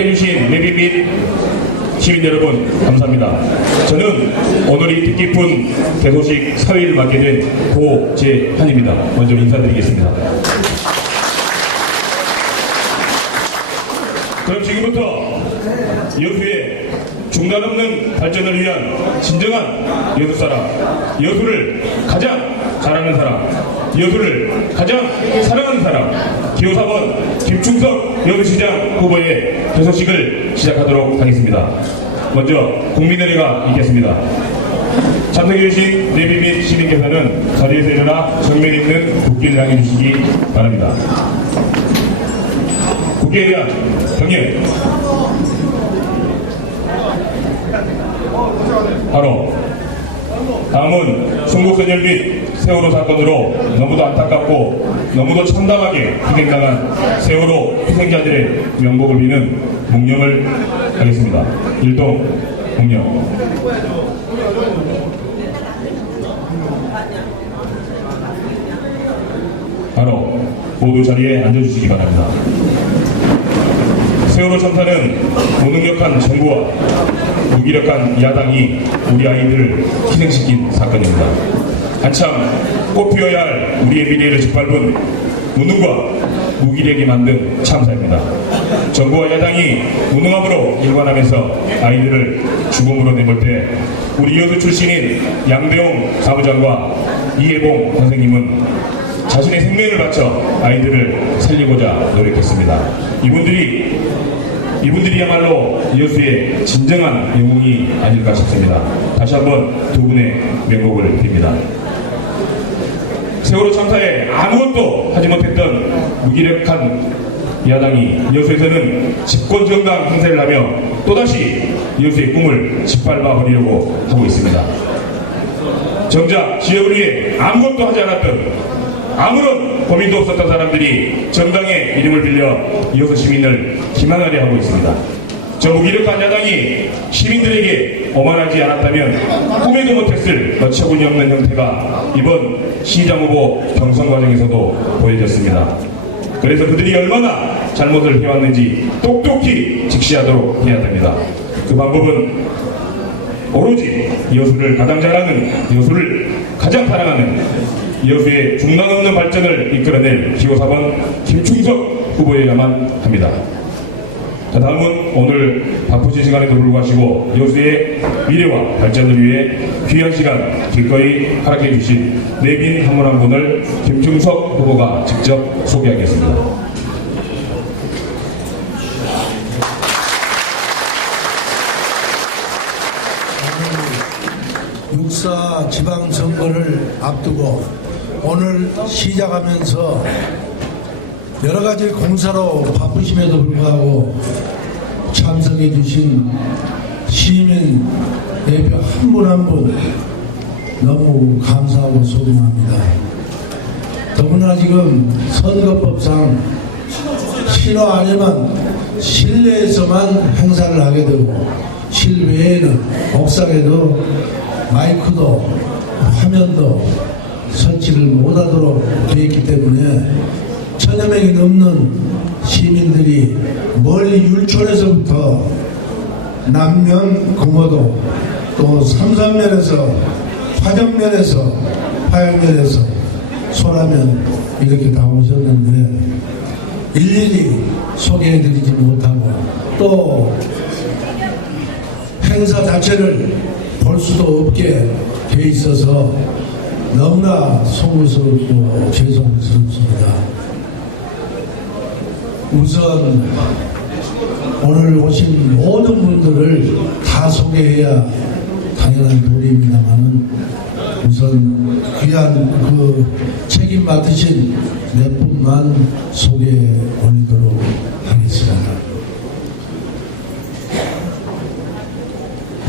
허락해주신 내비 및 시민 여러분 감사합니다. 저는 오늘 이 뜻깊은 개소식 사회를 맡게 된 고재현입니다. 먼저 인사드리겠습니다. 그럼 지금부터 여수의 중단 없는 발전을 위한 진정한 여수 사람, 여수를 가장 잘하는 사람, 여수를 가장 사랑하는 사람, 기호 4번 김충석 여수시장 후보의 개소식을 시작하도록 하겠습니다. 먼저 국민의례가 있겠습니다. 참석해주신 내비 및 시민께서는 자리에서 일어나 정면 있는 국기를 향해 주시기 바랍니다. 국기에 대한 경례. 바로 다음은 순국선열 및 세월호 사건으로 너무도 안타깝고 너무도 참담하게 희생당한 세월호 희생자들의 명복을 비는 묵념을 하겠습니다. 일동 묵념. 바로 모두 자리에 앉아주시기 바랍니다. 세월호 참사는 무능력한 정부와 무기력한 야당이 우리 아이들을 희생시킨 사건입니다. 한참 꽃피어야 할 우리의 미래를 짓밟은 무능과 무기력이 만든 참사입니다. 정부와 야당이 무능함으로 일관하면서 아이들을 죽음으로 내몰 때 우리 여수 출신인 양대홍 사무장과 이해봉 선생님은 자신의 생명을 바쳐 아이들을 살리고자 노력했습니다. 이분들이야말로 여수의 진정한 영웅이 아닐까 싶습니다. 다시 한번 두 분의 명복을 빕니다. 세월호 참사에 아무것도 하지 못했던 무기력한 야당이 여수에서는 집권정당 행세를 하며 또다시 여수의 꿈을 짓밟아 버리려고 하고 있습니다. 정작 지역을 위해 아무것도 하지 않았던 아무런 고민도 없었던 사람들이 정당의 이름을 빌려 여수 시민을 기만하려 하고 있습니다. 저 무기력한 야당이 시민들에게 오만하지 않았다면 꿈에도 못했을 어처구니 없는 형태가 이번 시장 후보 경선 과정에서도 보여졌습니다. 그래서 그들이 얼마나 잘못을 해왔는지 똑똑히 직시하도록 해야 됩니다. 그 방법은 오로지 여수를 가장 잘하는, 여수를 가장 사랑하는, 여수의 중단 없는 발전을 이끌어낼 기호 4번 김충석 후보여야만 합니다. 자, 다음은 오늘 바쁘신 시간에도 불구하시고 여수의 미래와 발전을 위해 귀한 시간 기꺼이 허락해 주신 내빈 한 분 한 분을 김충석 후보가 직접 소개하겠습니다. 육사 지방선거를 앞두고 오늘 시작하면서 여러 가지 공사로 바쁘심에도 불구하고 참석해 주신 시민 대표 한 분 한 분 너무 감사하고 소중합니다. 더구나 지금 선거법상 신호 안에만 실내에서만 행사를 하게 되고 실외에는 옥상에도 마이크도 화면도 설치를 못하도록 되어 있기 때문에 1000여 명이 넘는 시민들이 멀리 율촌에서부터 남면 금호도 또 삼산면에서 화정면에서 화양면에서 소라면 이렇게 다 오셨는데 일일이 소개해드리지 못하고 또 행사 자체를 볼 수도 없게 돼 있어서 너무나 송구스럽고 죄송스럽습니다. 우선 오늘 오신 모든 분들을 다 소개해야 당연한 도리입니다만은 우선 귀한 그 책임 맡으신 몇 분만 소개해 올리도록 하겠습니다.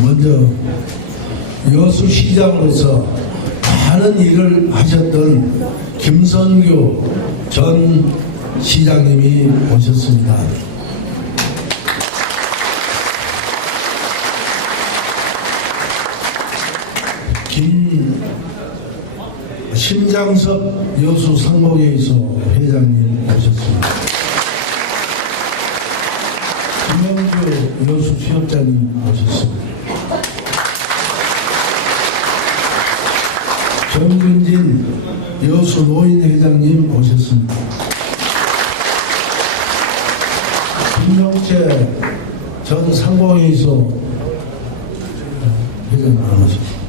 먼저 여수시장으로서 많은 일을 하셨던 김선규 전 시장님이 오셨습니다. 심장섭 여수 상목회의소 회장님 오셨습니다. 김영주 여수 수협장님 모셨습니다. 정근진 여수 노인회장님 모셨습니다. 김용채 전 상공회의소 회장님 모셨습니다.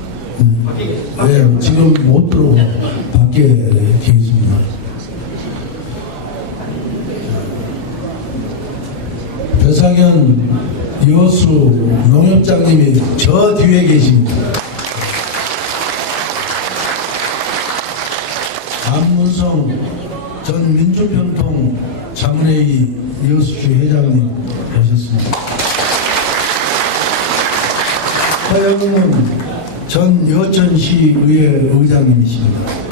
네, 지금 못 들어오고 밖에 계십니다. 배상현 여수 농협장님이 저 뒤에 계십니다. 안문성 전 민주평통 자문회의 여수시 회장님 모셨습니다. 허영문 전 여천시의회 의장님이십니다.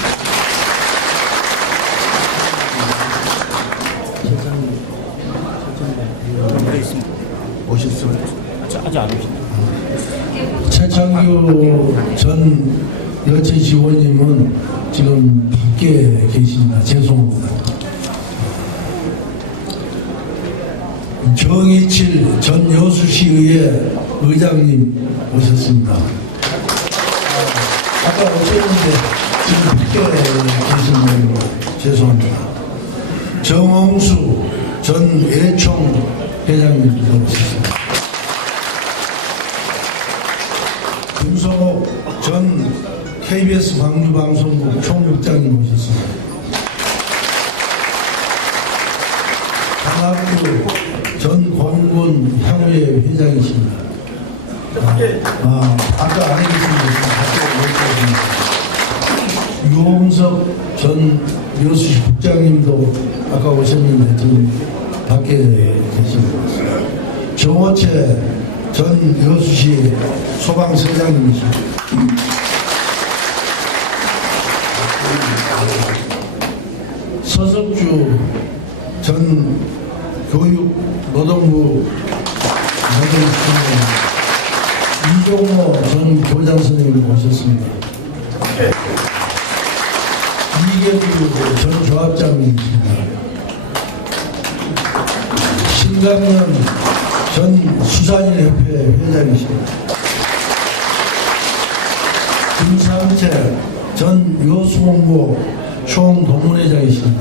오셨어요? 아직 안 오신다. 최창규 전 여천시 의원님은 지금 밖에 계십니다. 죄송합니다. 정의칠 전 여수시의회 의장님 오셨습니다. 아까 오셨는데 지금 밖에 계신 분 죄송합니다. 정홍수 전 예총 회장님도 오셨습니다. 김성옥 전 KBS 광주방송국 총국장님 오셨습니다. 강학규 전 권군 향후회 회장이십니다. 아까 안 계십니다. 유홍석 전 여수시 국장님도 아까 오셨는데 지금 밖에 계십니다. 정호채 전 여수시 소방서장님이십니다. 서석주 전 교육노동부 이종호 전 교장 선생님 모셨습니다. 이경규 전 조합장님입니다. 신강년 전 수산인협회 회장이십니다. 김상채 전 여수본부 총동문회장이십니다.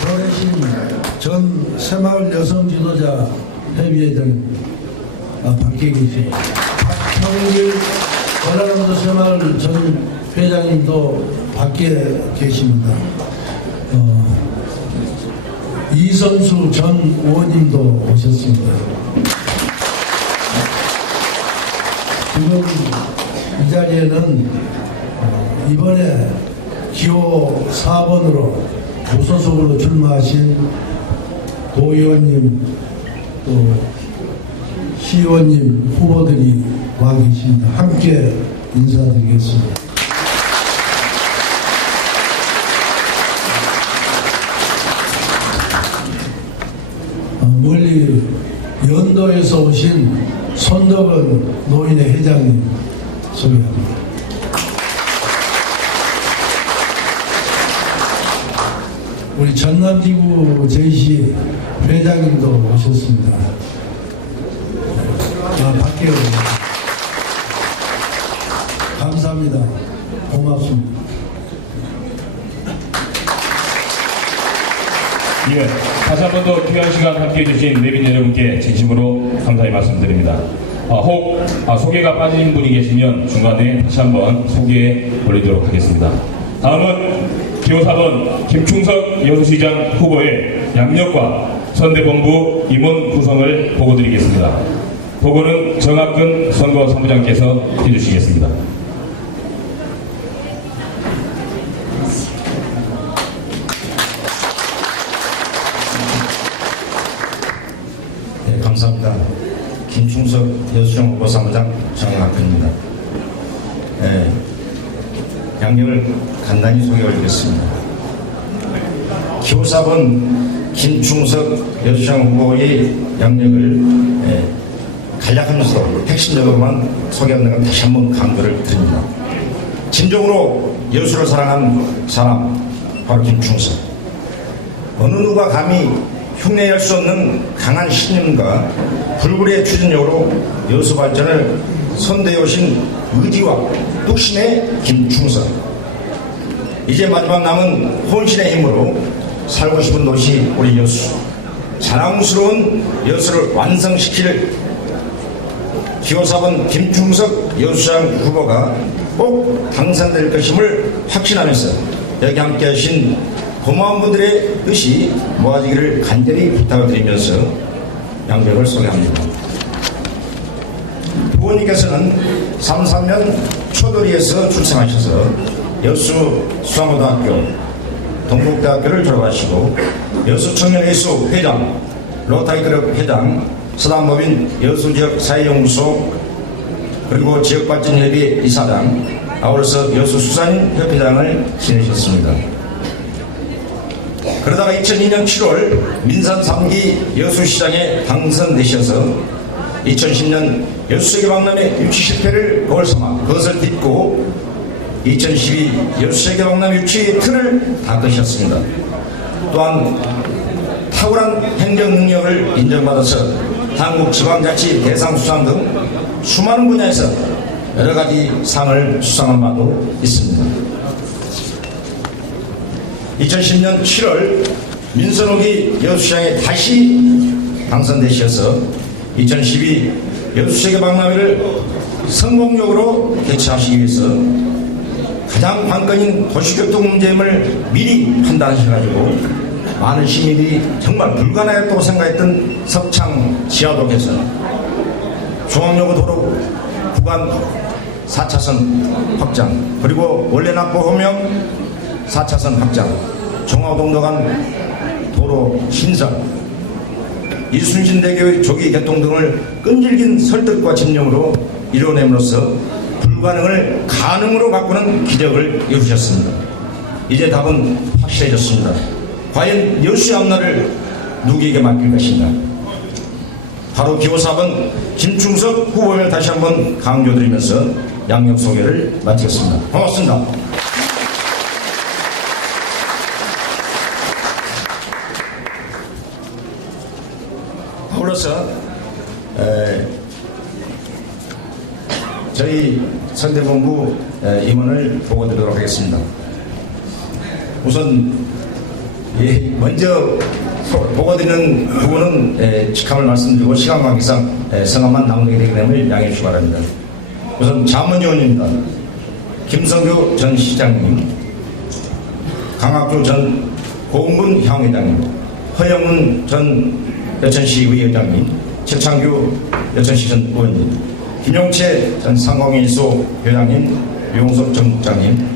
조래신 전 새마을 여성지도자 협의회장입니다. 밖에 계십니다. 박형길 전라남도 새마을 전 회장님도 밖에 계십니다. 이선수 전 의원님도 오셨습니다. 지금 이 자리에는 이번에 기호 4번으로 무소속으로 출마하신 도의원님 또 시의원님 후보들이 와 계십니다. 함께 인사드리겠습니다. 멀리 연도에서 오신 손덕은 노인회 회장님 소개합니다. 우리 전남지구 제시 회장님도 오셨습니다. 밖에 감사합니다. 고맙습니다. 예, 다시 한 번 더 귀한 시간 함께해 주신 내빈 여러분께 진심으로 감사의 말씀드립니다. 혹 소개가 빠진 분이 계시면 중간에 다시 한번 소개해 올리도록 하겠습니다. 다음은 기호 4번 김충석 여수시장 후보의 양력과 선대본부 임원 구성을 보고드리겠습니다. 보고는 정학근 선거사무장께서 해주시겠습니다. 네, 감사합니다. 김충석 여수시장 후보사무장 정학근입니다. 네, 양력을 간단히 소개해 드리겠습니다. 기호 4번 김충석 여수시장 후보의 양력을 간략하면서 핵심적으로만 소개하는 걸 다시 한번 강조를 드립니다. 진정으로 여수를 사랑하는 사람 바로 김충석. 어느 누가 감히 흉내낼 수 없는 강한 신념과 불굴의 추진력으로 여수 발전을 선대해 오신 의지와 뚝심의 김충석. 이제 마지막 남은 혼신의 힘으로 살고 싶은 도시 우리 여수, 자랑스러운 여수를 완성시킬 기호사번 김충석 여수시장 후보가 꼭 당선될 것임을 확신하면서 여기 함께 하신 고마운 분들의 뜻이 모아지기를 간절히 부탁을 드리면서 양력을 소개합니다. 부모님께서는 33년 초도리에서 출생하셔서 여수 수상고등학교, 동국대학교를 졸업하시고 여수청년회수 회장, 로타리클럽 회장, 서당법인 여수지역 사회연구소 그리고 지역발전협의 이사장, 아울러서 여수수산협회장을 지내셨습니다. 그러다가 2002년 7월 민선 3기 여수시장에 당선되셔서 2010년 여수세계 박람회 유치 실패를 거울 삼아 그것을 딛고 2012 여수세계 박람회 유치 틀을 닦으셨습니다. 또한 탁월한 행정 능력을 인정받아서 한국지방자치 대상수상 등 수많은 분야에서 여러가지 상을 수상한 바도 있습니다. 2010년 7월 민선옥이 여수시장에 다시 당선되셔서 2012 여수세계 박람회를 성공적으로 개최하시기 위해서 가장 관건인 도시교통 문제임을 미리 판단하셔가지고 많은 시민들이 정말 불가능하다고 생각했던 석창 지하도 개선, 중앙여고 도로 구간 4차선 확장, 그리고 원래납부 호명 4차선 확장, 종화동도 간 도로 신설, 이순신대교의 조기 개통 등을 끈질긴 설득과 집념으로 이뤄냄으로써 불가능을 가능으로 바꾸는 기적을 이루셨습니다. 이제 답은 확실해졌습니다. 과연 여수의 앞날을 누구에게 맡길 것인가? 바로 기호사번 김충석 후보를 다시 한번 강조드리면서 양력 소개를 마치겠습니다. 고맙습니다. 아울러서 저희 선대본부 임원을 보고드리도록 하겠습니다. 우선 먼저 보고드리는 부분은 직함을 말씀드리고 시간 관계상 성함만 남기게 되기 때문에 양해해 주시기 바랍니다. 우선 자문위원입니다. 김성규 전 시장님, 강학주 전 고은문 향회장님, 허영문 전 여천시 의회장님, 최창규 여천시 전 의원님, 김용채 전 상공인소 회장님, 용석 전 국장님,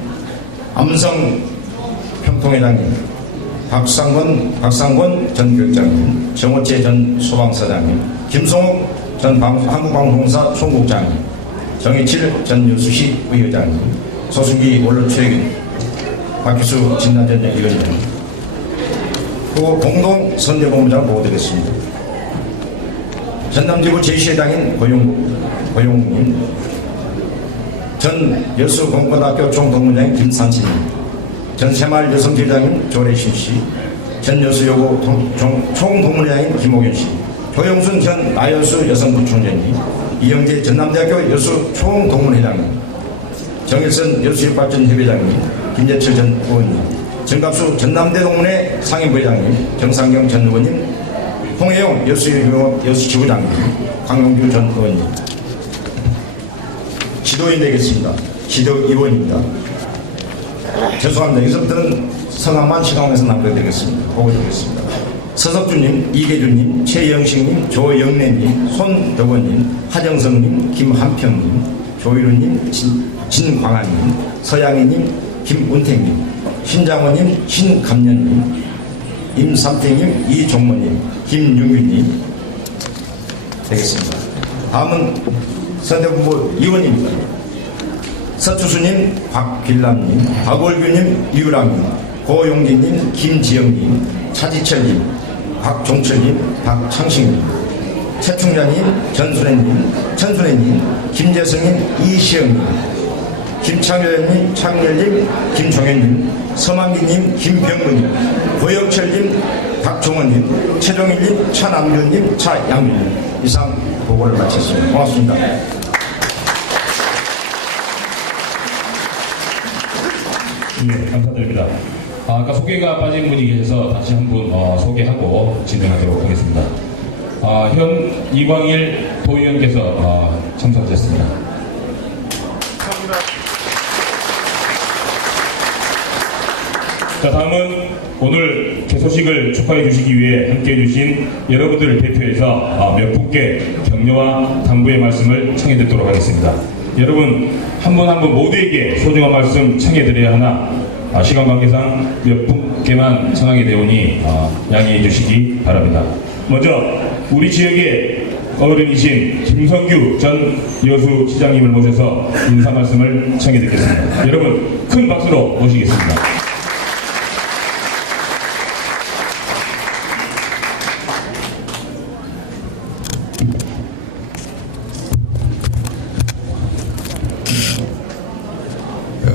암성 평통회장님, 박상권 전 교육장님, 정호채 전 소방서장님, 김성욱 전 한국방송사 총국장님, 정혜칠 전 여수시 의회장님, 소승기 원로최근, 박희수 진단전략 위원장, 그리고 공동 선대본부장 보고드리겠습니다. 전남지구 제2회장인 고용님, 전 여수공고등학교 총동문장인 김산신님, 전 새마을 여성제장인 조래신 씨, 전 여수여고 총동문회장인 김옥현 씨, 조영순 전 나여수 여성부총장님, 이영재 전남대학교 여수 총동문회장님, 정일선 여수협발전협회장님, 김재철 전 의원님, 정갑수 전남대 동문회 상임부회장님, 정상경 전 의원님, 홍혜영 여수지부장님, 강용규 전 의원님. 지도인 되겠습니다. 지도 2번입니다. 죄송합니다. 여기서부터는 성함만 시간에서 남겨드리겠습니다. 보고드리겠습니다. 서석주님, 이계주님, 최영식님, 조영래님, 손덕원님, 하정성님, 김한평님, 조유루님, 진광환님, 서양희님, 김운택님, 신장호님, 신감년님, 임삼택님, 이종모님, 김윤규님 되겠습니다. 다음은 선대본부 의원입니다. 서추수님, 박길남님, 박월규님, 이유랑님, 고용진님, 김지영님, 차지철님, 박종철님, 박창식님, 최충자님, 천순애님, 김재성님, 이시영님, 김창렬님, 창렬님, 김종현님, 서만기님, 김병문님, 고영철님, 박종원님, 최종일님, 차남균님, 차양균님 이상 보고를 마쳤습니다. 고맙습니다. 예, 감사드립니다. 아까 소개가 빠진 분이 계셔서 다시 한 분 소개하고 진행하도록 하겠습니다. 현 이광일 도의원께서 참석하셨습니다. 자, 다음은 오늘 개소식을 축하해 주시기 위해 함께 해주신 여러분들을 대표해서 몇 분께 격려와 당부의 말씀을 청해 듣도록 하겠습니다. 여러분 한 분 한 분 모두에게 소중한 말씀 청해 드려야 하나 시간 관계상 몇 분께만 청하게 되오니 양해해 주시기 바랍니다. 먼저 우리 지역의 어른이신 김성규 전 여수시장님을 모셔서 인사 말씀을 청해 듣겠습니다. 여러분 큰 박수로 모시겠습니다.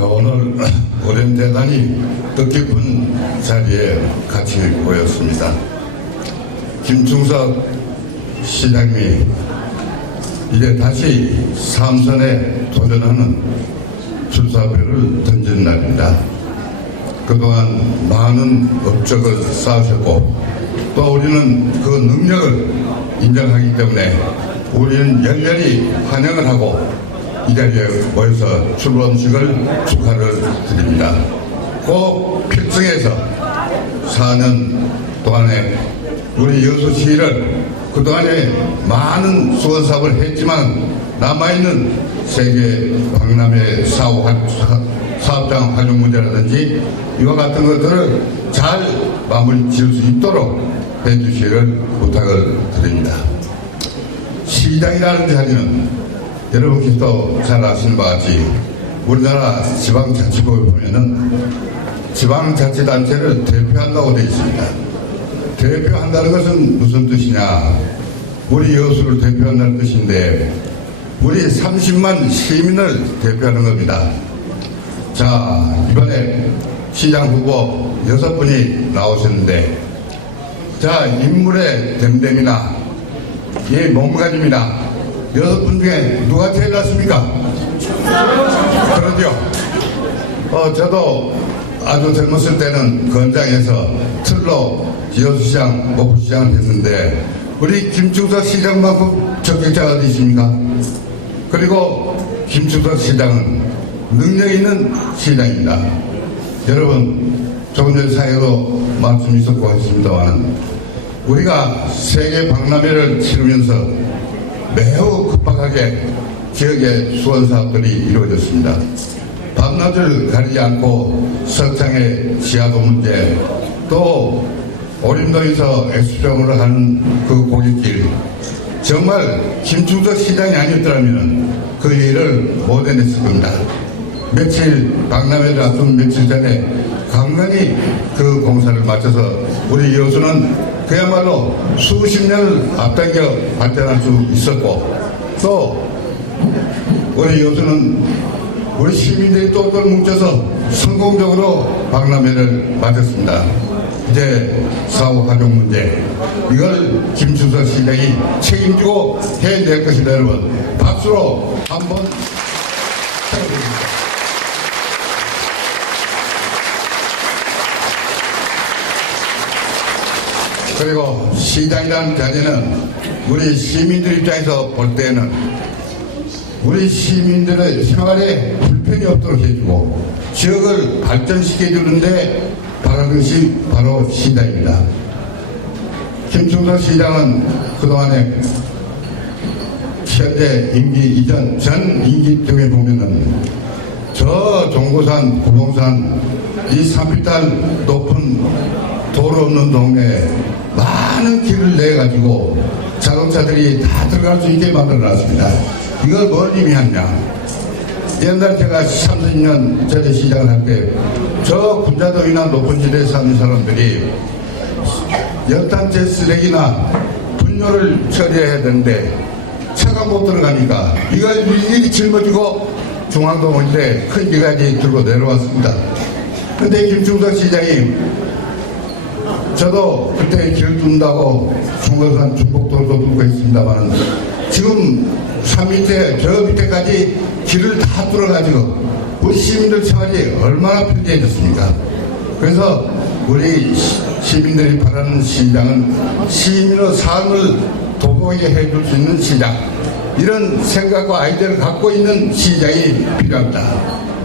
오늘 오랜 대단히 뜻깊은 자리에 같이 모였습니다. 김충석 시장님이 이제 다시 3선에 도전하는 출사표를 던진 날입니다. 그동안 많은 업적을 쌓으셨고 또 우리는 그 능력을 인정하기 때문에 우리는 열렬히 환영을 하고 이 자리에 모여서 출범식을 축하를 드립니다. 꼭 필승해서 4년 동안에 우리 여수시를 그동안에 많은 수원사업을 했지만 남아있는 세계 박람회 사업장 활용 문제라든지 이와 같은 것들을 잘 마무리 지을 수 있도록 해주시기를 부탁을 드립니다. 시장이라는 자리는 여러분께서도 잘 아시는 바와 같이 우리나라 지방자치법에 보면은 지방자치단체를 대표한다고 되어 있습니다. 대표한다는 것은 무슨 뜻이냐? 우리 여수를 대표한다는 뜻인데 우리 30만 시민을 대표하는 겁니다. 자, 이번에 시장 후보 6분이 나오셨는데 자, 인물의 됨됨이나 이 몸가짐이나 6분 중에 누가 제일 낫습니까? 그러죠. 저도 아주 젊었을 때는 건장에서 틀로 여수시장, 목포시장을 했는데 우리 김충석 시장만큼 적격자가 어디 있습니까? 그리고 김충석 시장은 능력 있는 시장입니다. 여러분 조금 전에 사회도 말씀이 있었고 했습니다만 우리가 세계 박람회를 치르면서 매우 급박하게 지역의 수원 사업들이 이루어졌습니다. 밤낮을 가리지 않고 석창의 지하도 문제, 또 오림도에서 엑스프레스를 하는 그 고깃길, 정말 김충석 시장이 아니었더라면 그 일을 못 해냈을 겁니다. 박람회를 앞둔 며칠 전에 강건히 그 공사를 마쳐서 우리 여수는 그야말로 수십 년을 앞당겨 발전할 수 있었고 또 우리 여수는 우리 시민들이 똘똘 뭉쳐서 성공적으로 박람회를 마쳤습니다. 이제 사후 활용 문제 이걸 김충석 시장이 책임지고 해낼 것이다. 여러분 박수로 한번 부탁드립니다. 그리고 시장이라는 자리는 우리 시민들 입장에서 볼 때는 우리 시민들의 생활에 불편이 없도록 해주고 지역을 발전시켜주는데 바라는 것이 바로 시장입니다. 김충석 시장은 그동안에 현재 임기 이전 전 임기 등에 보면은 저 종고산, 구봉산 이 3m 높은 도로 없는 동네에 많은 길을 내가지고 자동차들이 다 들어갈 수 있게 만들어놨습니다. 이걸 뭘 의미하냐? 옛날 제가 30년 전에 시작을 할 때 저 군자도이나 높은 지대에 사는 사람들이 연탄재 쓰레기나 분뇨를 처리해야 되는데 차가 못 들어가니까 이걸 일일이 짊어지고 중앙동 일대 큰 기까지 들고 내려왔습니다. 근데 김충석 시장이 저도 그때 길 둔다고 중앙산 중복도로도 뚫고 있습니다만 지금 산 밑에 저 밑에까지 길을 다 뚫어가지고 우리 시민들 생활이 얼마나 편리해졌습니까? 그래서 우리 시민들이 바라는 시장은 시민의 삶을 도보하게 해줄 수 있는 시장, 이런 생각과 아이디어를 갖고 있는 시장이 필요합니다.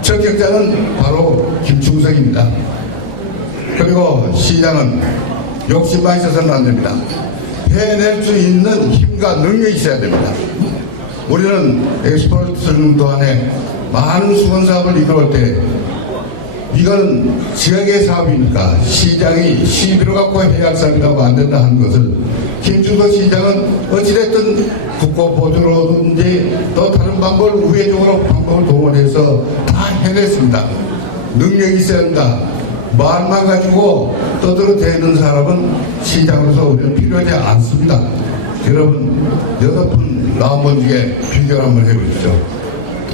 적격자는 바로 김충석입니다. 그리고 시장은 욕심만 있어서는 안 됩니다. 해낼 수 있는 힘과 능력이 있어야 됩니다. 우리는 엑스포트를 동안에 많은 수건사업을 이끌어올 때 이건 지역의 사업이니까 시장이 시비로 갖고 해야 할 사업이라고 안 된다 하는 것을 김충석 시장은 어찌됐든 국고보조로든지 또 다른 방법을 우회적으로 방법을 동원해서 다 해냈습니다. 능력이 있어야 한다. 말만 가지고 떠들어대는 사람은 시장으로서 우리는 필요하지 않습니다. 여러분 6분 나온 중에 비교를 한번 해보십시오.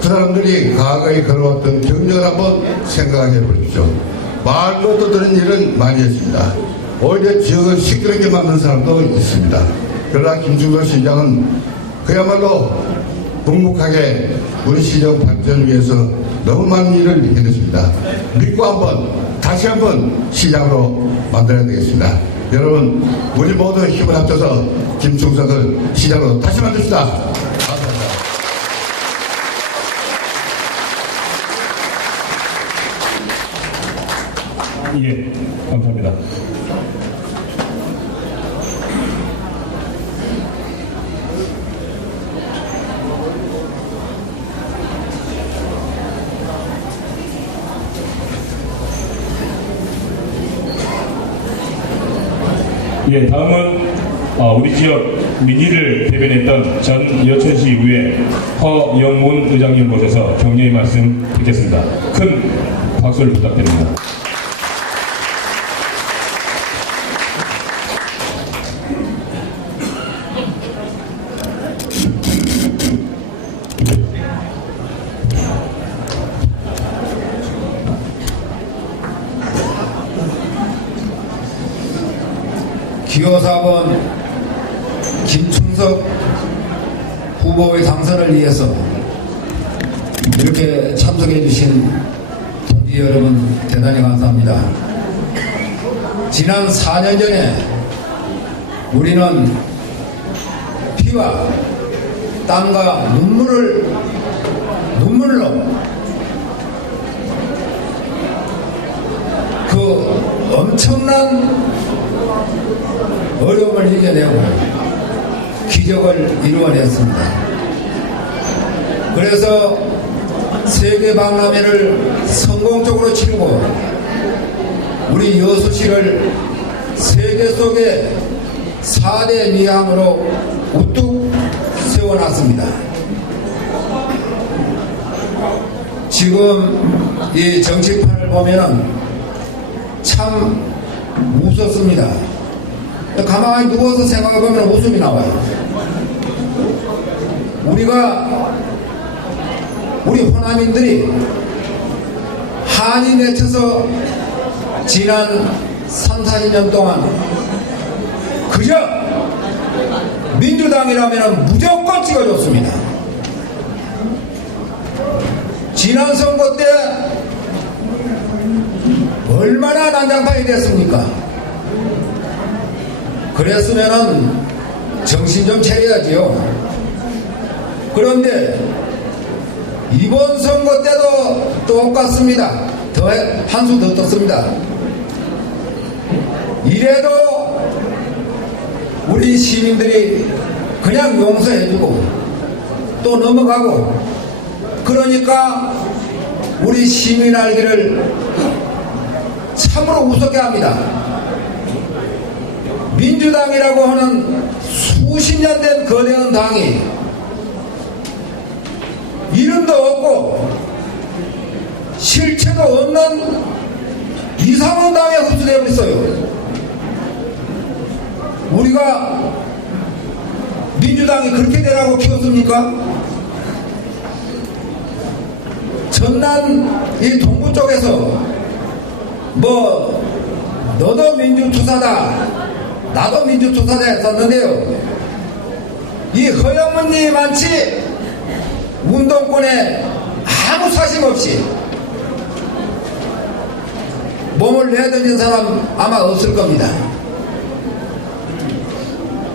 그 사람들이 과거에 걸어왔던 경력을 한번 생각해 보십시오. 말로 떠드는 일은 많이 했습니다. 오히려 지역을 시끄럽게 만든 사람도 있습니다. 그러나 김충석 시장은 그야말로 묵묵하게 우리 시장 발전을 위해서 너무 많은 일을 해냈습니다. 믿고 다시 한번 시장으로 만들어야 되겠습니다. 여러분 우리 모두 힘을 합쳐서 김충석을 시장으로 다시 만듭시다. 감사합니다. 예, 감사합니다. 예, 다음은 우리 지역 민의를 대변했던 전 여천시 의회 허영문 의장님 모셔서 격려의 말씀 듣겠습니다. 큰 박수를 부탁드립니다. 기호 4번 김충석 후보의 당선을 위해서 이렇게 참석해 주신 동지 여러분 대단히 감사합니다. 지난 4년 전에 우리는 피와 땀과 눈물로 그 엄청난 어려움을 이겨내고 기적을 이루어냈습니다. 그래서 세계 박람회를 성공적으로 치르고 우리 여수시를 세계 속의 4대 미항으로 우뚝 세워놨습니다. 지금 이 정치판을 보면은 참 무섭습니다. 가만히 누워서 생각해보면 웃음이 나와요. 우리 호남인들이 한이 맺혀서 지난 3, 40년 동안 그저 민주당이라면 무조건 찍어줬습니다. 지난 선거 때 얼마나 난장판이 됐습니까? 그랬으면은 정신 좀 차려야지요. 그런데 이번 선거 때도 똑같습니다. 한수 더 떴습니다. 이래도 우리 시민들이 그냥 용서해주고 또 넘어가고, 그러니까 우리 시민 알기를 참으로 우습게 합니다. 민주당이라고 하는 수십 년 된 거대한 당이 이름도 없고 실체도 없는 이상한 당에 흡수되고 있어요. 우리가 민주당이 그렇게 되라고 키웠습니까? 전남 이 동부 쪽에서 뭐 너도 민주투사다 나도 민주투사다 했었는데요. 이 허영무님만치 운동권에 아무 사심 없이 몸을 내던진 사람 아마 없을 겁니다.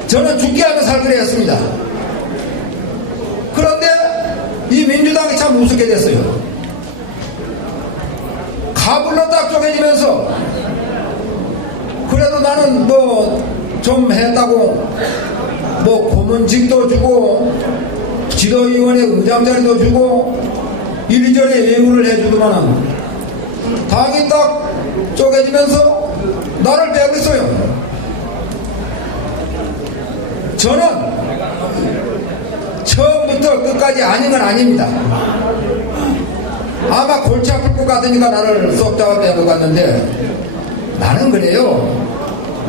저는 죽게 하며 살기로 했습니다. 그런데 이 민주당이 참 우습게 됐어요. 가불로 딱 쪼개지면서 그래도 나는 뭐 좀 했다고 뭐 고문직도 주고 지도위원회 의장자리도 주고 이리저리 예우를 해주더만은 당이 딱 쪼개지면서 나를 빼고 있어요. 저는 처음부터 끝까지 아닌 건 아닙니다. 아마 골치 아플 것 같으니까 나를 쏙 잡아 빼고 갔는데 나는 그래요.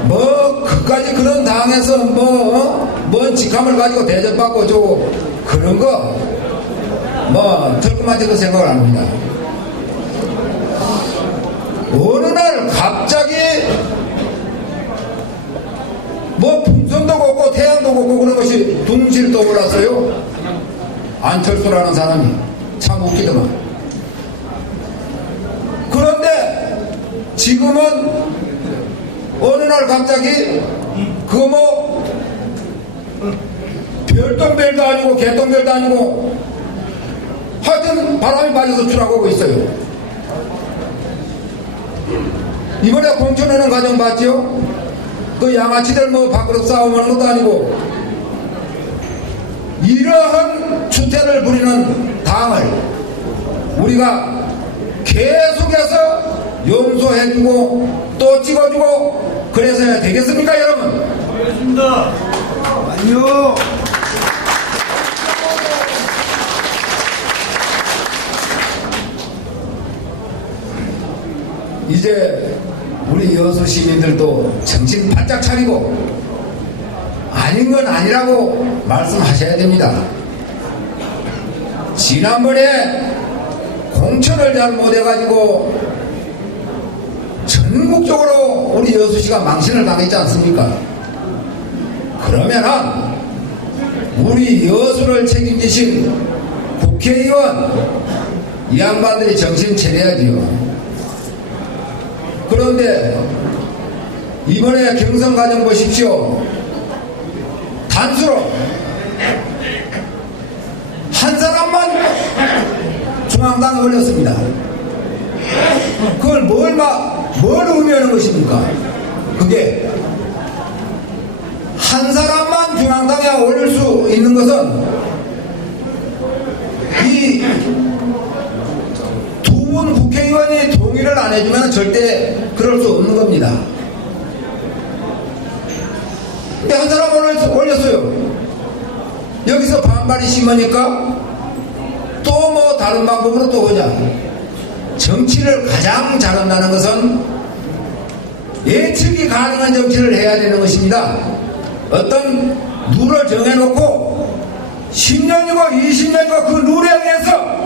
뭐 그까지 그런 당에서 뭔 직함을 가지고 대접받고 저거 그런 거 뭐 털끔하지도 생각을 안 합니다. 어느 날 갑자기 뭐 풍선도 걷고 태양도 걷고 그런 것이 둥실 떠올랐어요. 안철수라는 사람이 참 웃기더만. 그런데 지금은 어느 날 갑자기 그거 뭐 별똥별도 아니고 개똥별도 아니고 하여튼 바람이 맞아서 추락하고 있어요. 이번에 공천하는 과정 봤죠? 그 양아치들 뭐 밥그릇 싸움하는 것도 아니고 이러한 추태를 부리는 당을 우리가 계속해서 용서해주고 또 찍어주고 그래서 해야 되겠습니까 여러분? 알겠습니다. 아니요. 이제 우리 여수 시민들도 정신 바짝 차리고 아닌 건 아니라고 말씀하셔야 됩니다. 지난번에 공천을 잘 못해가지고 전국적으로 우리 여수시가 망신을 당했지 않습니까? 그러면은 우리 여수를 책임지신 국회의원 이 양반들이 정신 차려야지요. 그런데 이번에 경선 과정 보십시오. 단수로 한 사람만 중앙당에 올렸습니다. 그걸 뭘 의미하는 것입니까? 그게 한 사람만 중앙당에 올릴 수 있는 것은 이 두 분 국회의원이 동의를 안 해주면 절대 그럴 수 없는 겁니다. 근데 한 사람 올렸어요. 여기서 반발이 심하니까 또 뭐 다른 방법으로 또 오자. 정치를 가장 잘한다는 것은 예측이 가능한 정치를 해야 되는 것입니다. 어떤 룰을 정해놓고 10년이고 20년이고 그 룰에 의해서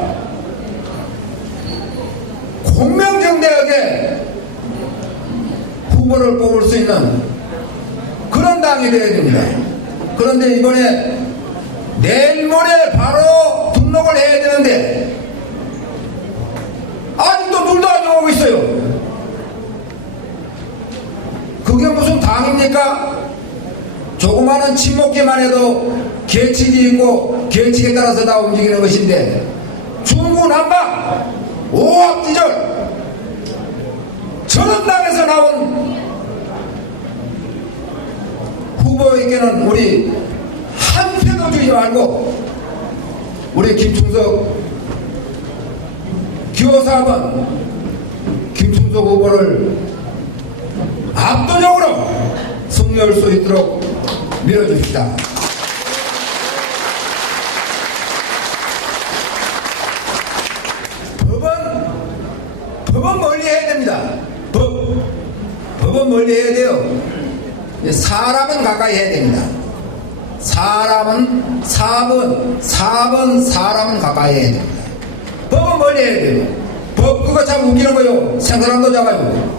공명정대하게 후보를 뽑을 수 있는 그런 당이 되어야 됩니다. 그런데 이번에 내일 모레 바로 등록을 해야 되는데 아직도 룰도 안 정하고 있어요. 그게 무슨 당입니까? 조그마한 친목계만 해도 계칙이 있고 계칙에 따라서 다 움직이는 것인데 중구난방 오합지졸 저런 당에서 나온 후보에게는 우리 한 표도 주지 말고 우리 김충석 기호 4번 김충석 후보를 압도적으로 승리할 수 있도록 밀어줍시다. 법은 멀리 해야 됩니다. 법은 멀리 해야 돼요. 사람은 가까이 해야 됩니다. 사람은 사람은 가까이 해야 됩니다. 법은 멀리 해야 돼요. 법 그거 참 웃기는 거요. 생사람도 잡아요.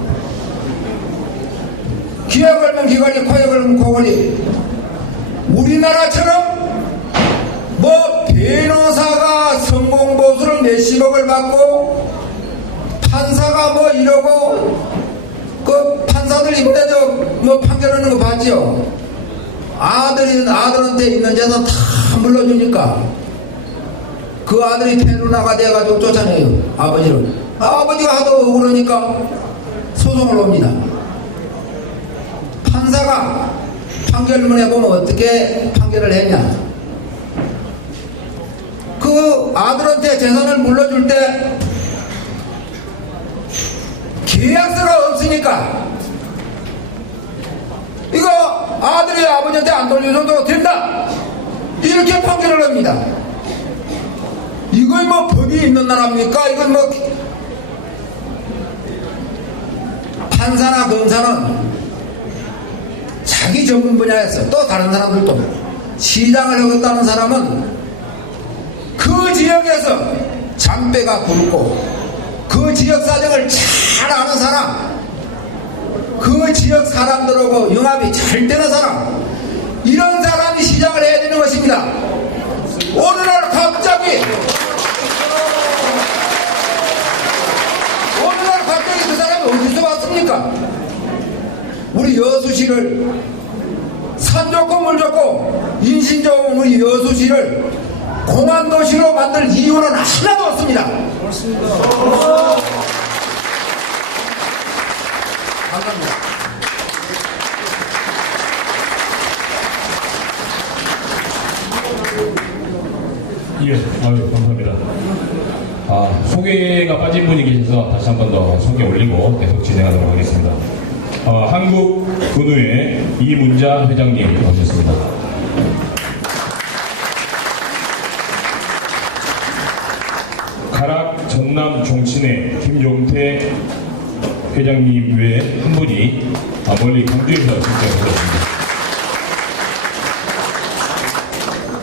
귀에 걸면 귀걸이, 코에 걸면 코걸이. 우리나라처럼 뭐 변호사가 성공보수를 몇십억을 받고 판사가 뭐 이러고 그 판사들 이번에 뭐 판결하는 거 봤죠? 아들한테 있는 재산 다 물러주니까 그 아들이 페루나가 돼가지고 쫓아내요. 아버지를. 아버지가 하도 억울하니까 소송을 옵니다. 판사가 판결문에 보면 어떻게 판결을 했냐. 그 아들한테 재산을 물려줄 때 계약서가 없으니까 이거 아들이 아버지한테 안 돌려줘도 된다 이렇게 판결을 합니다. 이걸 뭐 법이 있는 나라입니까? 이건 뭐 판사나 검사는 자기 전문 분야에서 또 다른 사람들도 시장을 하겠다는 사람은 그 지역에서 잔뼈가 굵고 그 지역 사정을 잘 아는 사람, 그 지역 사람들하고 영합이 잘 되는 사람, 이런 사람이 시장을 해야 되는 것입니다. 어느 날 갑자기 그 사람이 어디서 왔습니까? 우리 여수시를 산 좋고 물 좋고 인신 좋은 우리 여수시를 공안도시로 만들 이유는 하나도 없습니다. 감사합니다. 예, 아유, 감사합니다. 소개가 빠진 분이 계셔서 다시 한 번 더 소개 올리고 계속 진행하도록 하겠습니다. 한국군우회 이문자 회장님 오셨습니다. 가락 전남 종친회 김용태 회장님 외에 한 분이 멀리 광주에서 진행하셨습니다.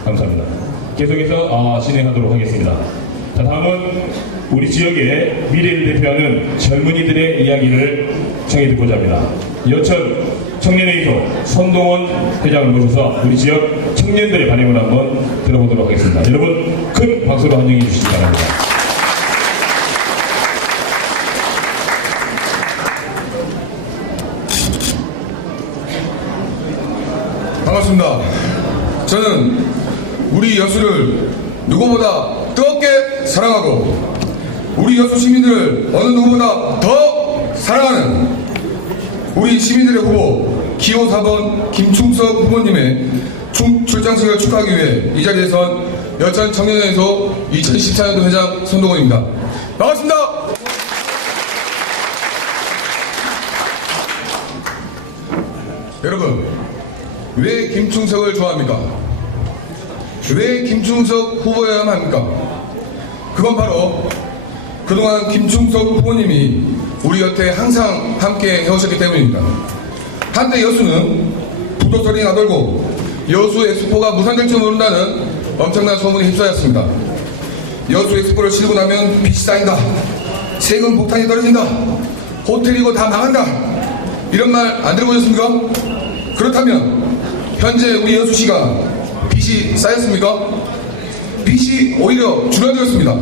감사합니다. 계속해서 진행하도록 하겠습니다. 자, 다음은 우리 지역의 미래를 대표하는 젊은이들의 이야기를 청해 듣고자 합니다. 여천 청년회의소 손동원 회장을 모셔서 우리 지역 청년들의 반응을 한번 들어보도록 하겠습니다. 여러분 큰 박수로 환영해 주시기 바랍니다. 반갑습니다. 저는 우리 여수를 누구보다 뜨겁게 사랑하고 우리 여수 시민들을 어느 누구보다 더 사랑하는 우리 시민들의 후보 기호 4번 김충석 후보님의 출장식을 축하하기 위해 이 자리에 선 여천 청년회의소 2014년도 회장 손동원입니다. 반갑습니다. 여러분, 왜 김충석을 좋아합니까? 왜 김충석 후보여야만 합니까? 그건 바로 그동안 김충석 후보님이 우리 곁에 항상 함께 해오셨기 때문입니다. 한때 여수는 부도털이 나돌고 여수 엑스포가 무산될지 모른다는 엄청난 소문이 휩싸였습니다. 여수 엑스포를 치르고 나면 빚이 쌓인다, 세금 폭탄이 떨어진다, 호텔이고 다 망한다, 이런 말 안 들어보셨습니까? 그렇다면 현재 우리 여수시가 빚이 쌓였습니까? 빚이 오히려 줄어들었습니다.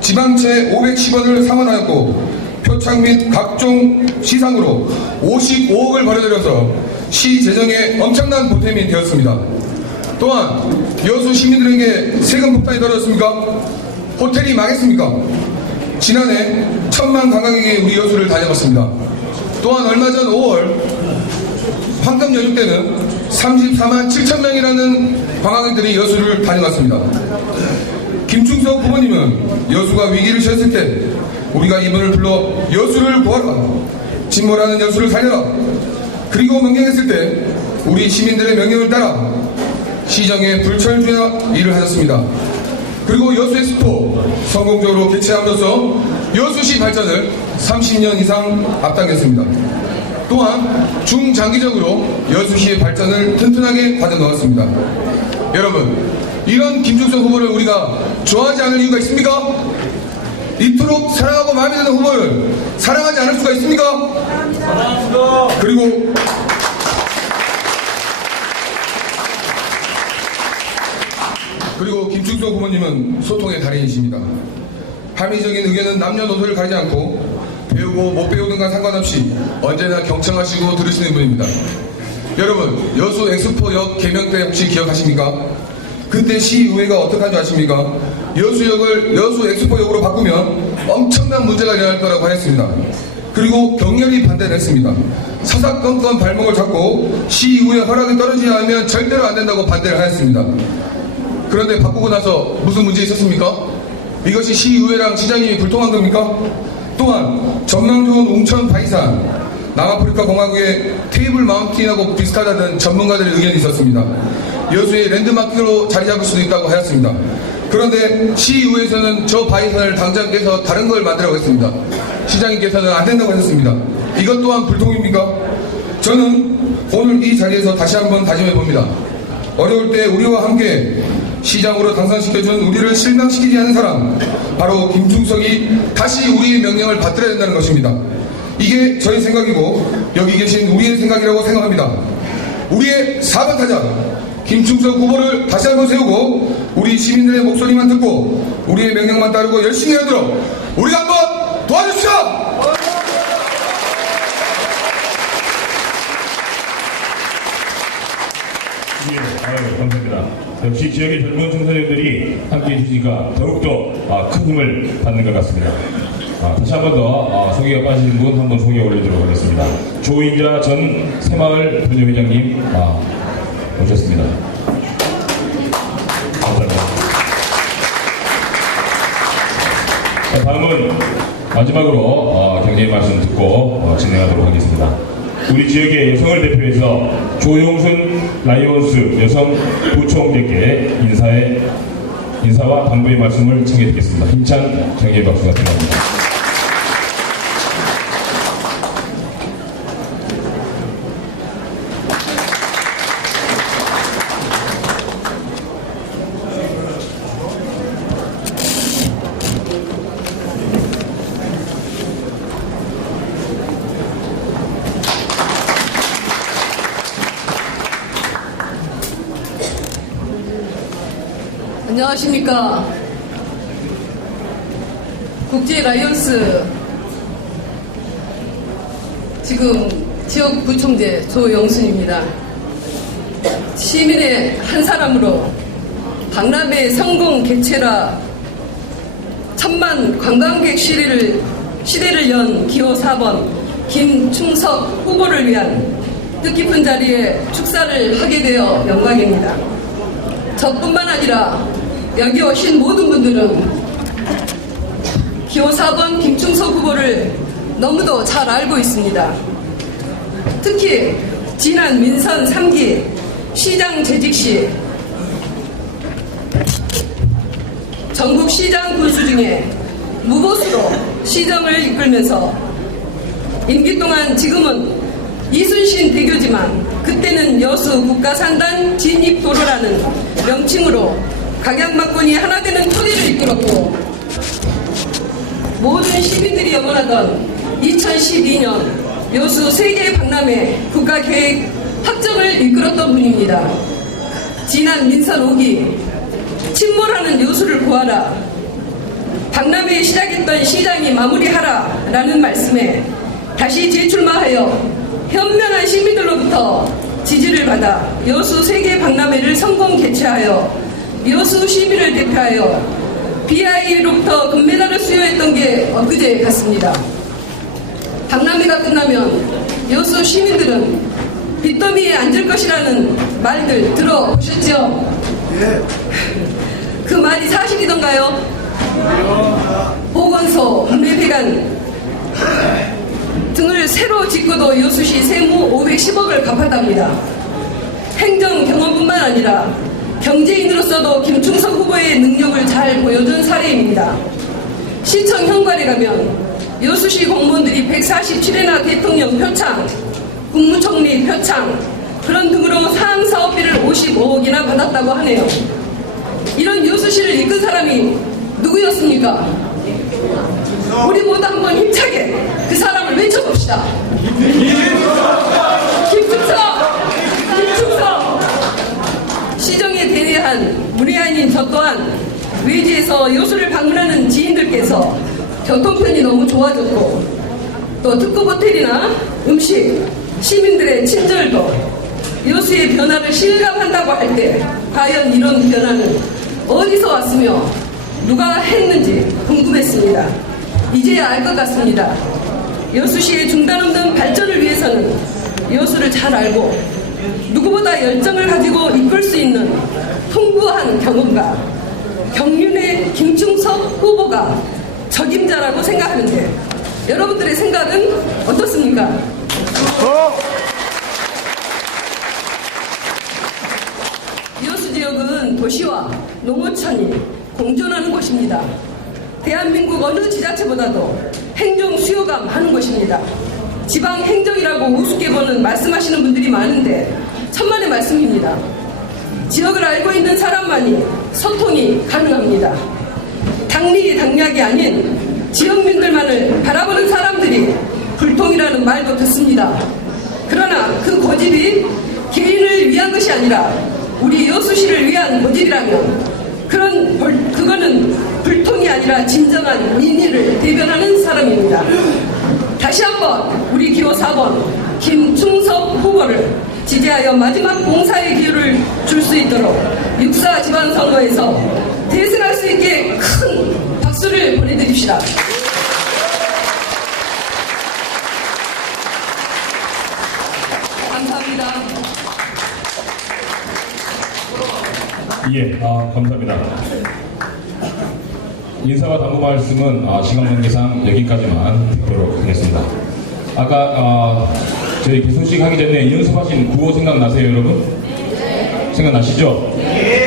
지방채 510원을 상환하였고 표창 및 각종 시상으로 55억을 벌여들여서 시 재정에 엄청난 보탬이 되었습니다. 또한 여수 시민들에게 세금 폭탄이 떨어졌습니까? 호텔이 망했습니까? 지난해 1000만 관광객이 우리 여수를 다녀갔습니다. 또한 얼마 전 5월 황금 연휴 때는 34만 7천 명이라는 관광객들이 여수를 다녀갔습니다. 김충석 후보님은 여수가 위기를 처했을 때 우리가 이분을 불러 여수를 구하라, 진모라는 여수를 살려라, 그리고 명령했을 때 우리 시민들의 명령을 따라 시정의 불철주야 일을 하셨습니다. 그리고 여수 엑스포 성공적으로 개최함으로써 여수시 발전을 30년 이상 앞당겼습니다. 또한 중장기적으로 여수시의 발전을 튼튼하게 가져놓았습니다. 여러분, 이런 김충석 후보를 우리가 좋아하지 않을 이유가 있습니까? 이토록 사랑하고 마음에 드는 후보를 사랑하지 않을 수가 있습니까? 사랑합니다. 그리고 김충석 후보님은 소통의 달인이십니다. 합리적인 의견은 남녀노소를 가리지 않고 배우고 못 배우는가 상관없이 언제나 경청하시고 들으시는 분입니다. 여러분, 여수 엑스포역 개명 때 혹시 기억하십니까? 그때 시의회가 어떻게 한 줄 아십니까? 여수역을 여수 엑스포역으로 바꾸면 엄청난 문제가 일어날 거라고 하였습니다. 그리고 격렬히 반대를 했습니다. 사사건건 발목을 잡고 시의회 허락이 떨어지지 않으면 절대로 안 된다고 반대를 하였습니다. 그런데 바꾸고 나서 무슨 문제 있었습니까? 이것이 시의회랑 시장님이 불통한 겁니까? 또한 전망 좋은 웅천 바이산 남아프리카 공화국의 테이블 마운틴하고 비슷하다는 전문가들의 의견이 있었습니다. 여수의 랜드마크로 자리 잡을 수도 있다고 하였습니다. 그런데 시의회에서는 저 바이산을 당장 깨서 다른 걸 만들라고 했습니다. 시장님께서는 안 된다고 하셨습니다. 이것 또한 불통입니까? 저는 오늘 이 자리에서 다시 한번 다짐해 봅니다. 어려울 때 우리와 함께 시장으로 당선시켜준 우리를 실망시키지 않은 사람, 바로 김충석이 다시 우리의 명령을 받들어야 된다는 것입니다. 이게 저의 생각이고 여기 계신 우리의 생각이라고 생각합니다. 우리의 4번 타자 김충석 후보를 다시 한번 세우고 우리 시민들의 목소리만 듣고 우리의 명령만 따르고 열심히 하도록 우리가 한번 도와주시죠. 감사합니다. 역시 지역의 젊은 청소년들이 함께해 주시니까 더욱더 큰 힘을 받는 것 같습니다. 다시 한 번 더 소개가 빠지는 분 한번 소개 올리도록 하겠습니다. 조인자 전 새마을 분회장님 오셨습니다. 감사합니다. 다음은 마지막으로 경제 말씀 듣고 진행하도록 하겠습니다. 우리 지역의 여성을 대표해서 조용순 라이온스 여성 부총재께 인사와 당부의 말씀을 청해 듣겠습니다. 힘찬 경례 박수가 필요합니다. 안녕하십니까. 국제 라이온스 지금 지역 부총재 조영순입니다. 시민의 한 사람으로 박람회 성공 개최라 천만 관광객 시대를 연 기호 4번 김충석 후보를 위한 뜻깊은 자리에 축사를 하게 되어 영광입니다. 저뿐만 아니라 여기 오신 모든 분들은 기호 4번 김충석 후보를 너무도 잘 알고 있습니다. 특히 지난 민선 3기 시장 재직 시 전국 시장 군수 중에 무보수로 시정을 이끌면서 임기 동안 지금은 이순신 대교지만 그때는 여수 국가산단 진입도로라는 명칭으로 각양막군이 하나 되는 토대를 이끌었고 모든 시민들이 염원하던 2012년 여수 세계 박람회 국가계획 확정을 이끌었던 분입니다. 지난 민선 5기 침몰하는 여수를 구하라, 박람회에 시작했던 시장이 마무리하라 라는 말씀에 다시 재출마하여 현명한 시민들로부터 지지를 받아 여수 세계 박람회를 성공 개최하여 여수 시민을 대표하여 BIA로부터 금메달을 수여했던 게 엊그제 같습니다. 박람회가 끝나면 여수 시민들은 빚더미에 앉을 것이라는 말들 들어보셨죠? 그 말이 사실이던가요? 보건소, 국내회관 등을 새로 짓고도 여수시 세무 510억을 갚았답니다. 행정 경험뿐만 아니라 경제인으로서도 김충석 후보의 능력을 잘 보여준 사례입니다. 시청 현관에 가면 여수시 공무원들이 147회나 대통령 표창, 국무총리 표창 그런 등으로 사항사업비를 55억이나 받았다고 하네요. 이런 여수시를 이끈 사람이 누구였습니까? 우리 모두 한번 힘차게 그 사람을 외쳐봅시다. 김충석! 시정에 대한 문외한인 저 또한 외지에서 여수를 방문하는 지인들께서 교통편이 너무 좋아졌고 또 특급 호텔이나 음식, 시민들의 친절도 여수의 변화를 실감한다고 할 때 과연 이런 변화는 어디서 왔으며 누가 했는지 궁금했습니다. 이제야 알 것 같습니다. 여수시의 중단 없는 발전을 위해서는 여수를 잘 알고 누구보다 열정을 가지고 이끌 수 있는 풍부한 경험과 경륜의 김충석 후보가 적임자라고 생각하는데 여러분들의 생각은 어떻습니까? 여수 지역은 도시와 농어촌이 공존하는 곳입니다. 대한민국 어느 지자체보다도 행정 수요가 많은 곳입니다. 지방 행정이라고 우습게 보는 말씀하시는 분들이 많은데 천만의 말씀입니다. 지역을 알고 있는 사람만이 소통이 가능합니다. 당리당략이 아닌 지역민들만을 바라보는 사람들이 불통이라는 말도 듣습니다. 그러나 그 고집이 개인을 위한 것이 아니라 우리 여수시를 위한 고집이라면 그거는 불통이 아니라 진정한 민의를 대변하는 사람입니다. 다시 한번 우리 기호 4번 김충석 후보를 지지하여 마지막 봉사의 기회를 줄 수 있도록 6.4 지방선거에서 대승할 수 있게 큰 박수를 보내드립시다. 감사합니다. 예, 감사합니다. 인사와 당부 말씀은 시간 관계상 여기까지만 듣도록 하겠습니다. 아까 저희 개소식 하기 전에 연습하신 구호 생각나세요, 여러분? 생각나시죠?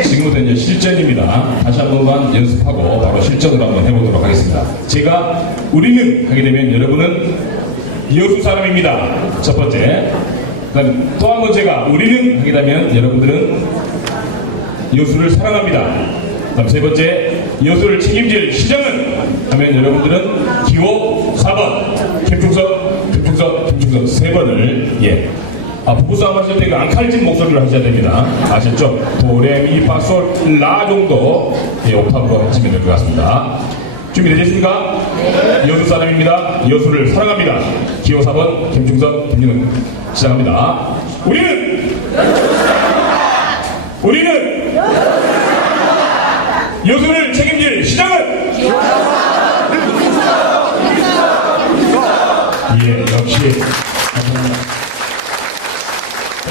지금부터 이제 실전입니다. 다시 한 번만 연습하고 바로 실전을 한번 해보도록 하겠습니다. 제가 우리는 하게 되면 여러분은 여수 사람입니다. 첫 번째. 그다음 또 한 번 제가 우리는 하게 되면 여러분들은 여수를 사랑합니다. 그다음 세 번째, 여수를 책임질 시장은 하면 여러분들은 기호 4번 김충석 세 번을 부부싸움 하실 때 앙칼진 목소리를 하셔야 됩니다. 아셨죠? 도레미파솔 라 정도 옥탑으로 하시면 될 것 같습니다. 준비되셨습니까? 네. 여수 사람입니다. 여수를 사랑합니다. 기호 4번 김충석 시작합니다. 우리는 여수를 책임질 시장은 역시 감사합니다.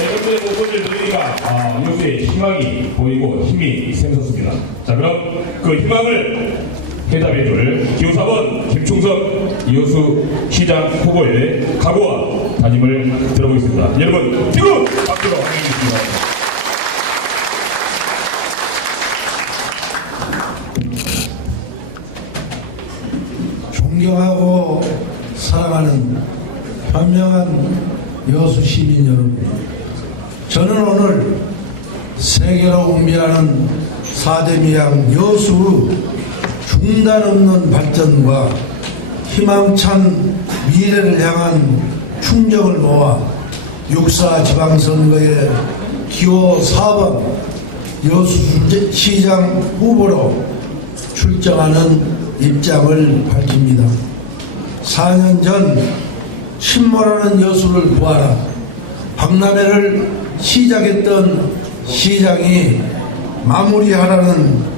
여러분들의 목소리를 들으니까 여수의 희망이 보이고 힘이 샘솟습니다. 자, 그럼 그 희망을 해답해줄 기호 4번 김충석 여수 시장 후보의 각오와 다짐을 들어보겠습니다. 여러분 뜨거운 박수로 환영해주십니다. 존경하고 사랑하는 현명한 여수 시민 여러분, 저는 오늘 세계로 공비하는 4대 미양 여수 중단 없는 발전과 희망찬 미래를 향한 충정을 모아 6.4 지방선거의 기호 4번 여수시장 후보로 출정하는 입장을 밝힙니다. 4년 전 침몰하는 여수를 구하라 박람회를 시작했던 시장이 마무리하라는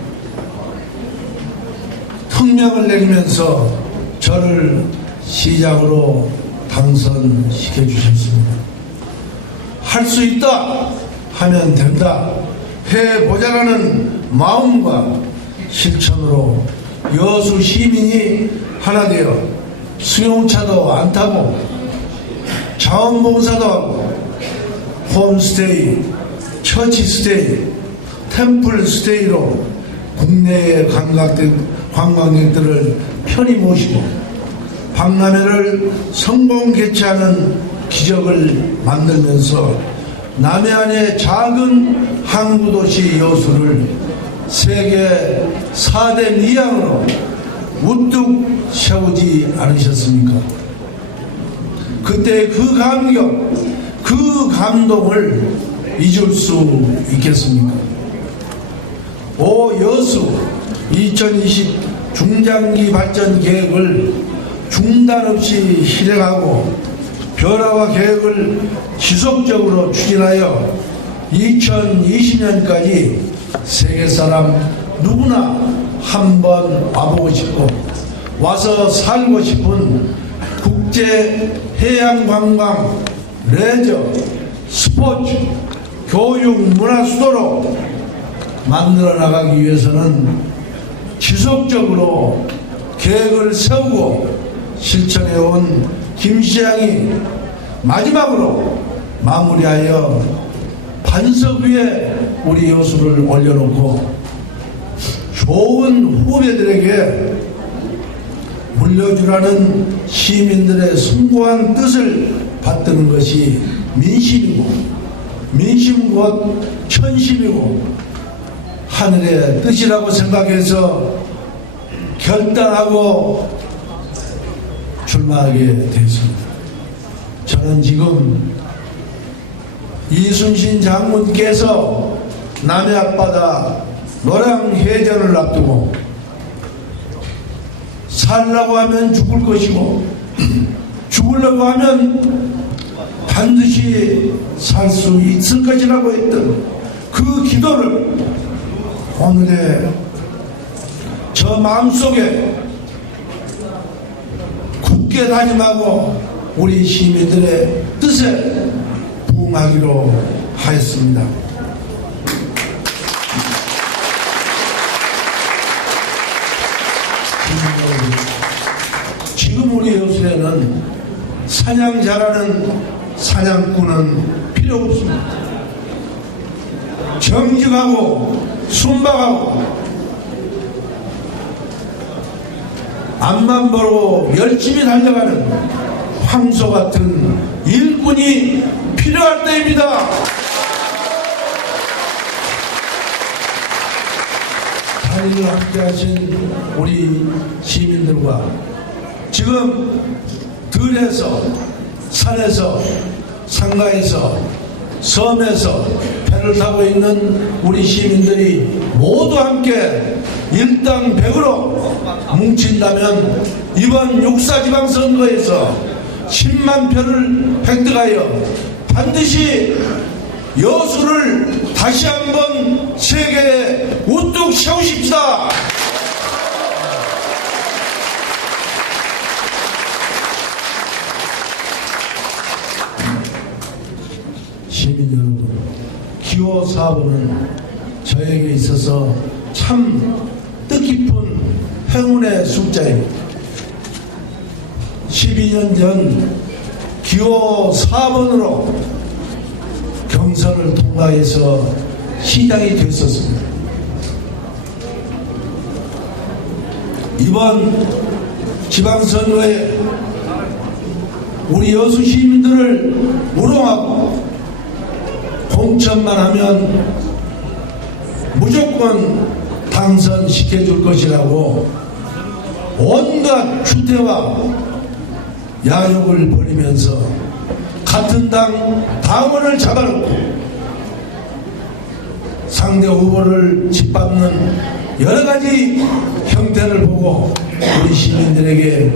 특명을 내리면서 저를 시장으로 당선시켜 주셨습니다. 할 수 있다 하면 된다 해보자라는 마음과 실천으로 여수 시민이 하나 되어 승용차도 안 타고 자원봉사도 하고 홈스테이, 처치스테이, 템플스테이로 국내의 관광객들을 편히 모시고 박람회를 성공 개최하는 기적을 만들면서 남해안의 작은 항구도시 여수를 세계 4대 미양으로 우뚝 세우지 않으셨습니까? 그때 그 감격, 그 감동을 잊을 수 있겠습니까? 오 여수 2020 중장기 발전 계획을 중단 없이 실행하고 변화와 계획을 지속적으로 추진하여 2020년까지 세계 사람 누구나 한번 와보고 싶고 와서 살고 싶은 국제 해양 관광, 레저, 스포츠, 교육, 문화 수도로 만들어 나가기 위해서는 지속적으로 계획을 세우고 실천해온 김 시장이 마지막으로 마무리하여 반석 위에 우리 여수를 올려놓고 좋은 후배들에게 물려주라는 시민들의 숭고한 뜻을 받드는 것이 민심이고 민심 곧 천심이고 하늘의 뜻이라고 생각해서 결단하고 출마하게 됐습니다. 저는 지금 이순신 장군께서 남해 앞바다 노량해전을 앞두고 살라고 하면 죽을 것이고 죽으려고 하면 반드시 살 수 있을 것이라고 했던 그 기도를 오늘의 저 마음속에 굳게 다짐하고 우리 시민들의 뜻에 부응하기로 하였습니다. 지금 우리 여수에는 사냥 잘하는 사냥꾼은 필요 없습니다. 정직하고 순박하고 앞만 보고 열심히 달려가는 황소 같은 일꾼이 필요할 때입니다. 다리를 함께 하신 우리 시민들과 지금 들에서 산에서 상가에서 섬에서 배를 타고 있는 우리 시민들이 모두 함께 일당백으로 뭉친다면 이번 육사지방선거에서 10만 표를 획득하여 반드시 여수를 다시 한번 세계에 우뚝 세우십시다. 시민 여러분, 기호 4번은 저에게 있어서 참 뜻깊은 행운의 숫자입니다. 12년 전 기호 4번으로 경선을 통과해서 시장이 됐었습니다. 이번 지방선거에 우리 여수 시민들을 우롱하고 공천만 하면 무조건 당선시켜줄 것이라고 온갖 추태와 야욕을 벌이면서 같은 당 당원을 잡아놓고 상대 후보를 짓밟는 여러 가지 형태를 보고 우리 시민들에게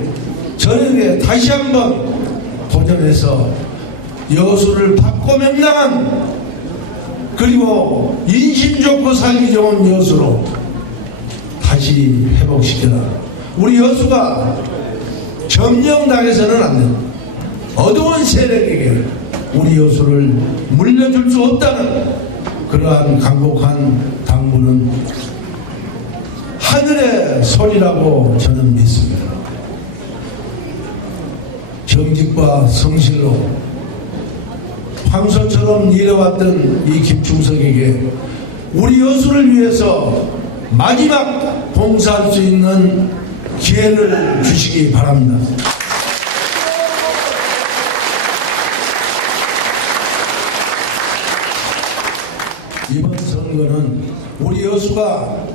저에게 다시 한번 도전해서 여수를 바꿔명랑한 그리고 인심 좋고 살기 좋은 여수로 다시 회복시켜라. 우리 여수가 점령당해서는 안 된다. 어두운 세력에게 우리 여수를 물려줄 수 없다는 그러한 강곡한 당부는 하늘의 소리라고 저는 믿습니다. 정직과 성실로 황소처럼 일해왔던 이 김충석에게 우리 여수를 위해서 마지막 봉사할 수 있는 기회를 주시기 바랍니다. 이번 선거는 우리 여수가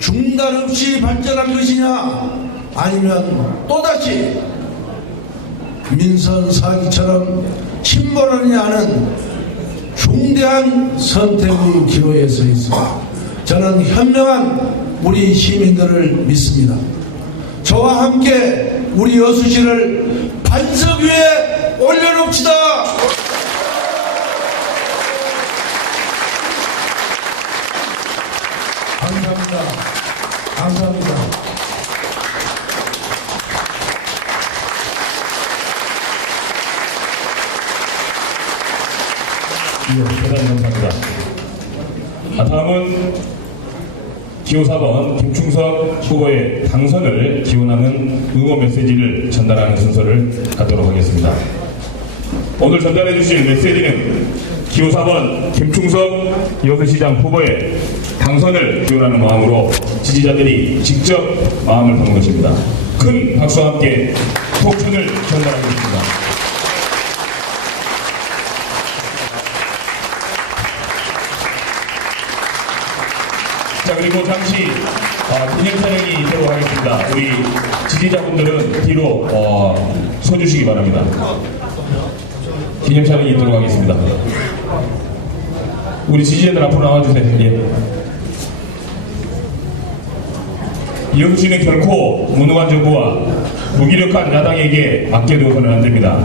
중단 없이 발전한 것이냐, 아니면 또다시 민선 사기처럼 침몰하느냐 하는 중대한 선택의 기로에 서 있습니다. 저는 현명한 우리 시민들을 믿습니다. 저와 함께 우리 여수시를 반석 위에 올려놓읍시다. 감사합니다. 감사합니다. 대단히 감사합니다. 다음은 기호 4번 김충석 후보의 당선을 기원하는 응원 메시지를 전달하는 순서를 갖도록 하겠습니다. 오늘 전달해 주실 메시지는 기호 4번 김충석 여수시장 후보의 당선을 기원하는 마음으로 지지자들이 직접 마음을 담은 것입니다. 큰 박수와 함께 폭천을 전달하겠습니다. 자, 그리고 잠시 기념 촬영이 있도록 하겠습니다. 우리 지지자분들은 뒤로 서주시기 바랍니다. 기념 촬영이 있도록 하겠습니다. 우리 지지자들 앞으로 나와주세요. 예. 여수시는 결코 무능한 정부와 무기력한 야당에게 맡겨두어서는 안 됩니다.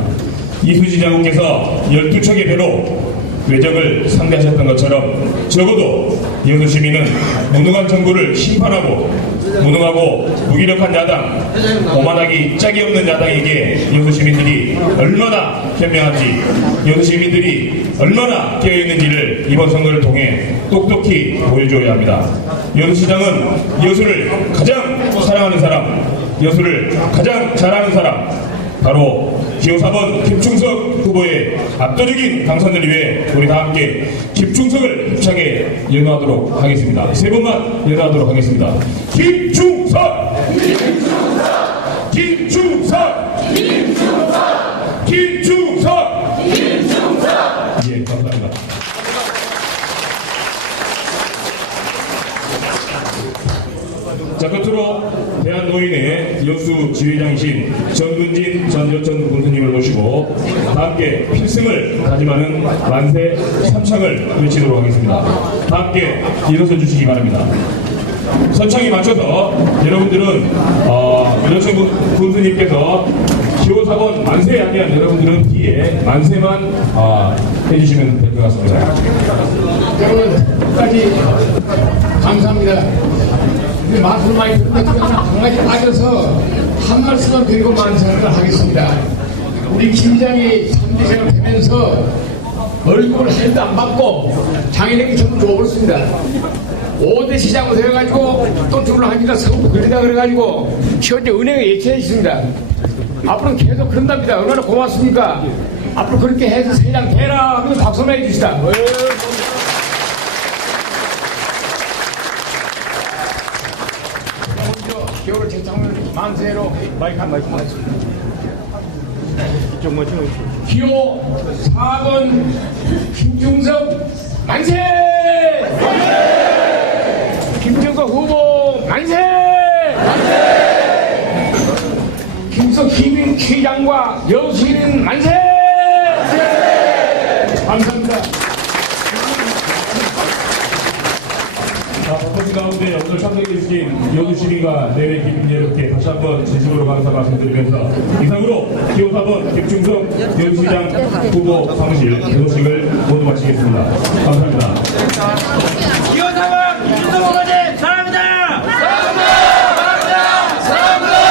이수지 장군께서 12척의 배로 외적을 상대하셨던 것처럼 적어도 여수 시민은 무능한 정부를 심판하고 무능하고 무기력한 야당, 오만하기 짝이 없는 야당에게 여수 시민들이 얼마나 현명한지, 여수 시민들이 얼마나 깨어있는지를 이번 선거를 통해 똑똑히 보여줘야 합니다. 여수시장은 여수를 가장 사랑하는 사람, 여수를 가장 잘하는 사람, 바로 기호 4번 김충석 후보의 압도적인 당선을 위해 우리 다 함께 김충석을 힘차게 연호하도록 하겠습니다. 세 번만 연호하도록 하겠습니다. 김충석! 김충석! 김충석! 김충석! 김충석! 김충석! 예, 감사합니다. 자, 끝으로 대한노인의 여수 지회장이신 정근진 전 여천 군수님을 모시고 다 함께 필승을 다짐하는 만세 삼창을 외치도록 하겠습니다. 다 함께 일어서 주시기 바랍니다. 선창에 맞춰서 여러분들은 여천 군수님께서 기호 4번 만세 하면 여러분들은 뒤에 만세만 해주시면 될 것 같습니다. 여러분 끝까지 감사합니다. 말씀을 많이 듣는데 한 가지 빠져서 한 말씀만 드리고 만세를 하겠습니다. 우리 김장이 3대생을 되면서 월급을 한 해도 안 받고 장인에게 전부 줘버렸습니다. 5대 시장으로 되어가지고 또 줄을 하니까 서울 그러다 그래가지고 현재 은행에 예치해 있습니다. 앞으로는 계속 그런답니다. 얼마나 고맙습니까? 앞으로 그렇게 해서 세장 되라 하면 박수만 해주시다. 기호를 제창을 만세로 마이크 한 마이크 하겠습니다. 기호 4번 김충석 만세! 김충석 후보 만세! 김충석 시장과 여수시민 만세! 감사합니다. 자, 바쁘신 가운데 오늘 참석해주신 여수시민과 내외 기민 여러분께 다시 한번 진심으로 감사 말씀드리면서 이상으로 기호 4번 김충석 여수시장 후보 사무실 개소식을 모두 마치겠습니다. 감사합니다. 기호 4번 김충석 후보님 사랑합니다. 사랑합니다.